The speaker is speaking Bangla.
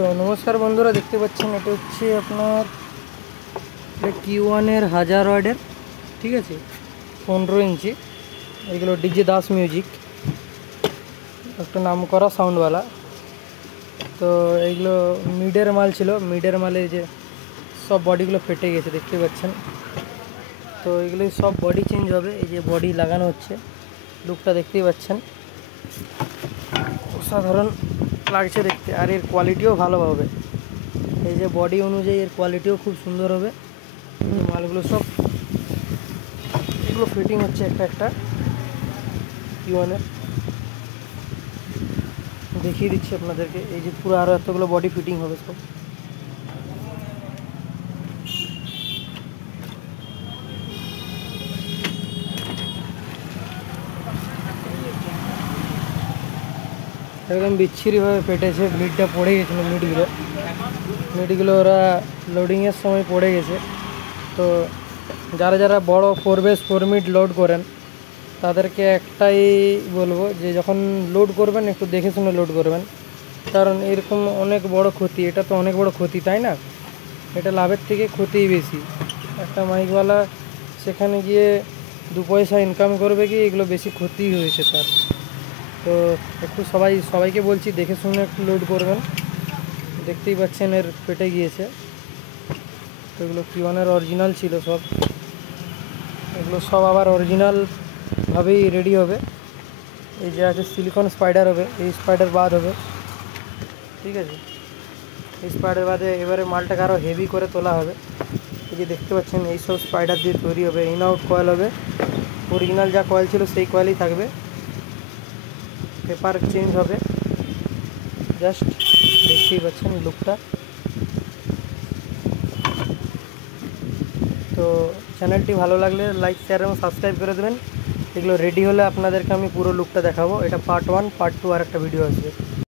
তো নমস্কার বন্ধুরা, দেখতে পাচ্ছেন এটা হচ্ছে আপনার Q1 এর 1000 ওয়াটের, ঠিক আছে, 15 ইঞ্চি। এগুলো ডিজে দাস মিউজিক, একটা নাম করা সাউন্ডওয়ালা। তো এইগুলো মিডের মাল ছিল, মিডের মালে যে সব বডিগুলো ফেটে গেছে দেখতে পাচ্ছেন। তো এগুলো সব বডি চেঞ্জ হবে, এই যে বডি লাগানো হচ্ছে, লুকটা দেখতেই পাচ্ছেন, অসাধারণ লাগছে দেখতে। আর এর কোয়ালিটিও ভালো হবে, এই যে বডি অনুযায়ী এর কোয়ালিটিও খুব সুন্দর হবে। মালগুলো সব এগুলো ফিটিং হচ্ছে একটা একটা Q1 এর, দেখিয়ে দিচ্ছি আপনাদেরকে। এই যে পুরো আরও এতগুলো বডি ফিটিং হবে সব। একদম বিচ্ছিরিভাবে ফেটেছে, মিডটা পড়ে গেছিলো, মিডগুলো ওরা লোডিংয়ের সময় পড়ে গেছে। তো যারা যারা বড় 4 মিড লোড করেন তাদেরকে একটাই বলবো যে যখন লোড করবেন একটু দেখে শুনে লোড করবেন, কারণ এরকম অনেক বড় ক্ষতি, এটা তো অনেক বড় ক্ষতি, তাই না? এটা লাভের থেকে ক্ষতিই বেশি। একটা মাইকওয়ালা সেখানে গিয়ে 2 পয়সা ইনকাম করবে কি, এগুলো বেশি ক্ষতি হয়েছে তার। তো একটু সবাইকে বলছি দেখে শুনে একটু লোড করবেন। দেখতেই পাচ্ছেন এর ফেটে গিয়েছে। তো এগুলো Q1 এর অরিজিনাল ছিল সব, এগুলো সব আবার অরিজিনালভাবেই রেডি হবে। এই যে আছে সিলিকন স্পাইডার হবে, এই স্পাইডার বাদ হবে, ঠিক আছে। এই স্পাইডার বাদে এবারে মালটাকে আরও হেভি করে তোলা হবে। এই যে দেখতে পাচ্ছেন এইসব স্পাইডার দিয়ে তৈরি হবে। ইন আউট কয়েল হবে, অরিজিনাল যা কয়েল ছিল সেই কয়েলই থাকবে, পেপার চেঞ্জ হবে। জাস্ট দেখতেই পাচ্ছেন লুকটা। তো চ্যানেলটি ভালো লাগলে লাইক, শেয়ার এবং সাবস্ক্রাইব করে দেবেন। এগুলো রেডি হলে আপনাদেরকে আমি পুরো লুকটা দেখাবো। এটা পার্ট 1, পার্ট 2 আর একটা ভিডিও আসবে।